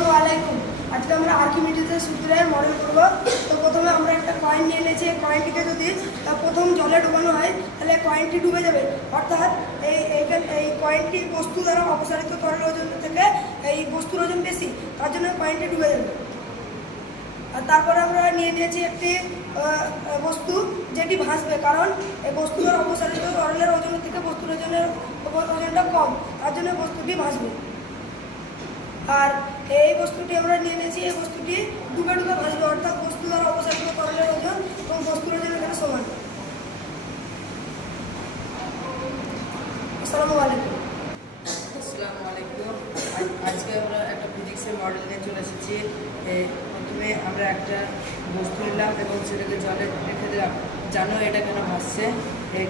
আসসালামু আলাইকুম। আজকে আমরা আর্কিমিডিসের সূত্রের মডেল করব। তো প্রথমে আমরা একটা কয়েন নিয়ে নিয়েছি। এই কয়েনটিকে যদি প্রথম জলে ডুবানো হয় তাহলে কয়েনটি ডুবে যাবে, অর্থাৎ এই কয়েনটি বস্তু দ্বারা অপসারিত তরল ওজন থেকে এই বস্তুর ওজন বেশি, তার জন্য কয়েনটি ডুবে যাবে। আর তারপরে আমরা নিয়ে নিয়েছি একটি বস্তু যেটি ভাসবে, কারণ এই বস্তু দ্বারা অপসারিত তরলের ওজনের থেকে বস্তুর ওজনটা কম, তার জন্য বস্তুটি ভাসবে। আর এই বস্তুটি আমরা নিয়ে নিয়েছি, এই বস্তুটি ডুবে ডুবে ভাসবে, অর্থাৎ বস্তু দ্বারা অপসারিত তরলের ওজন এবং বস্তুর ওজন এখানে সমান। আসসালামু আলাইকুম। আসসালামু আলাইকুম। আজকে আমরা একটা ফিজিক্সের মডেল নিয়ে চলে এসেছি। প্রথমে আমরা একটা বস্তু নিলাম এবং সেটাকে জলে রেখে দিলাম। জানো এটা কেন ভাসছে?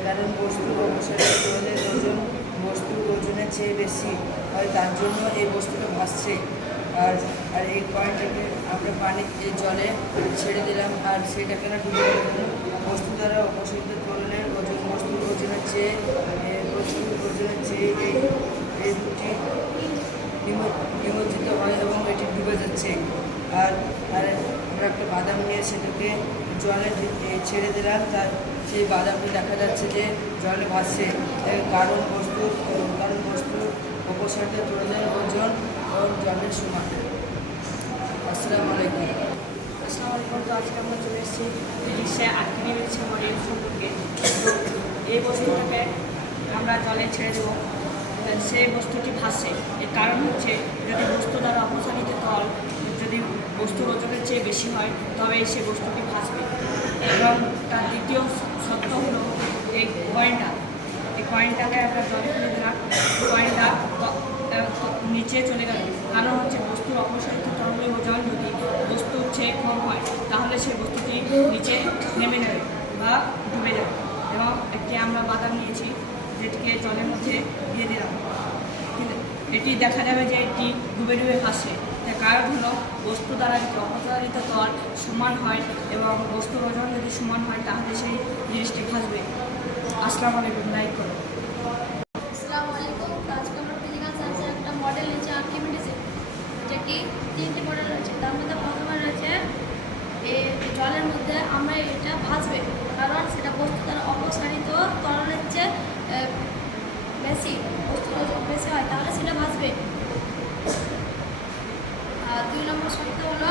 কারণ বস্তুর অপসারিত তরলের ওজন বস্তুর ওজনের চেয়ে বেশি হয়, তার জন্য এই বস্তুটা ভাসছে। আর এই কয়েনটাকে আমরা জলে ছেড়ে দিলাম, আর সেটা কেন ডুবে গেল? বস্তু দ্বারা অপসারিত তরলের ওজন বস্তুর ওজনের চেয়ে এই দুটি নিমজ্জিত হয় এবং এটি ডুবে যাচ্ছে। আর আমরা একটা বাদাম নিয়ে সেটাকে জলে ছেড়ে দিলাম, তার সেই বাদামটি দেখা যাচ্ছে যে জলে ভাসছে, কারণ বস্তুর অপসারিত তরলের ওজন জলের সমান। আসসালামু আলাইকুম। আসসালামু আলাইকুম। তো আজকে আমরা চলে এসেছি ফিজিক্সে আর্কিমিডিসের মডেল সম্পর্কে। তো এই বস্তুটাকে আমরা জলে ছেড়ে দেবো, সেই বস্তুটি ভাসছে। এর কারণ হচ্ছে, যদি বস্তু দ্বারা অপসারিত তল যদি বস্তুর ওজনের চেয়ে বেশি হয় তবে সেই বস্তুটি ভাসবে। এবং তার দ্বিতীয় সত্য হলো এই কয়েনটাকে আমরা জলে ফেলে দিলাম, কয়েনটা নিচে চলে গেল। কারণ হচ্ছে বস্তুর অপসারিত তরলের ওজন যদি বস্তুর চেয়ে কম হয় তাহলে সেই বস্তুটি নিচে নেমে যাবে বা ডুবে যাবে। এবং একটি আমরা বাদাম নিয়েছি, যেটিকে জলের মধ্যে দিয়ে দিলাম, এটি দেখা যাবে যে এটি ডুবে ডুবে ভাসছে। তার কারণ হলো বস্তু দ্বারা যদি অপসারিত তল সমান হয় এবং বস্তুর ওজন যদি সমান হয় তাহলে সেই জিনিসটি ভাসবে। আসসালামু আলাইকুম। লাইক করো। আসসালামু আলাইকুম। আজকে আমরা ফিজিক্যাল সায়েন্সের একটা মডেল নিয়েছি আর্কিমিডিসের, যেটি 3টি মডেল রয়েছে। তার মধ্যে প্রথমে রয়েছে জলের মধ্যে আমরা এটা ভাসবে, কারণ সেটা বস্তু দ্বারা অপসারিত তরলের চেয়ে বেশি, বস্তুর ওজন বেশি হয়, তাহলে সেটা ভাসবে। আর 2 নম্বর সত্য হলো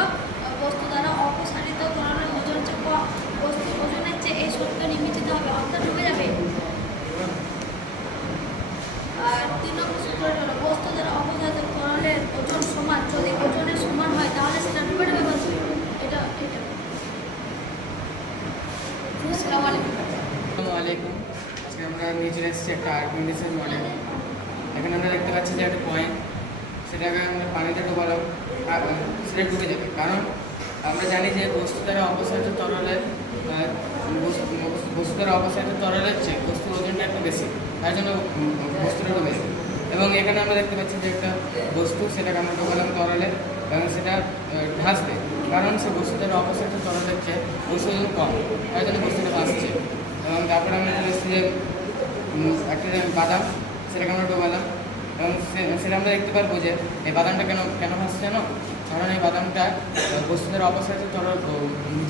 বস্তু দ্বারা অপসারিত তরলের ওজন চেয়ে কম, বস্তুর ওজনের চেয়ে এই সত্য নির্মিত হবে, অর্থাৎ ডুবে যাবে। আর 3 নম্বর সূত্রটি হলো বস্তু দ্বারা অপসারিত তরলের ওজন সমান, যদি ওজনের সমান হয় তাহলে সেটা ডুবে ডুবে ভাসবে। এটা আসসালামু আলাইকুম। আসসালামু আলাইকুম। আজকে আমরা নিয়ে চলে এসেছি একটা আর্কিমিডিসের মডেল। এখানে আমরা দেখতে পাচ্ছি যে একটা কয়েন, সেটাকে আমরা পানিতে ডোবালাম, সেটা ডুবে যাবে। কারণ আমরা জানি যে বস্তু দ্বারা অপসারিত তরলের চেয়ে বস্তুর ওজনটা একটু বেশি, তার জন্য বস্তুটা ডুবে যাবে। এবং এখানে আমরা দেখতে পাচ্ছি যে একটা বস্তু, সেটাকে আমরা ডোবালাম তরলে এবং সেটা ভাসবে, কারণ সে বস্তু দ্বারা অপসারিত তরলের চেয়ে বস্তুর ওজন কম, তার জন্য বস্তুটা ভাসছে। এবং তারপরে আমরা চলে এসেছি যে একটা বাদাম, সেটাকে আমরা ডোবালাম এবং সেটা আমরা দেখতে পারবো যে এই বাদামটা কেন ভাসছে জানো? কারণ এই বাদামটা বস্তু দ্বারা অপসারিত তরল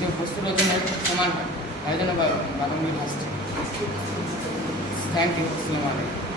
যে বস্তুর ওজনের সমান হয়, তাই জন্য বাদামগুলি ভাসছে। Thank you. আসসালামু আলাইকুম।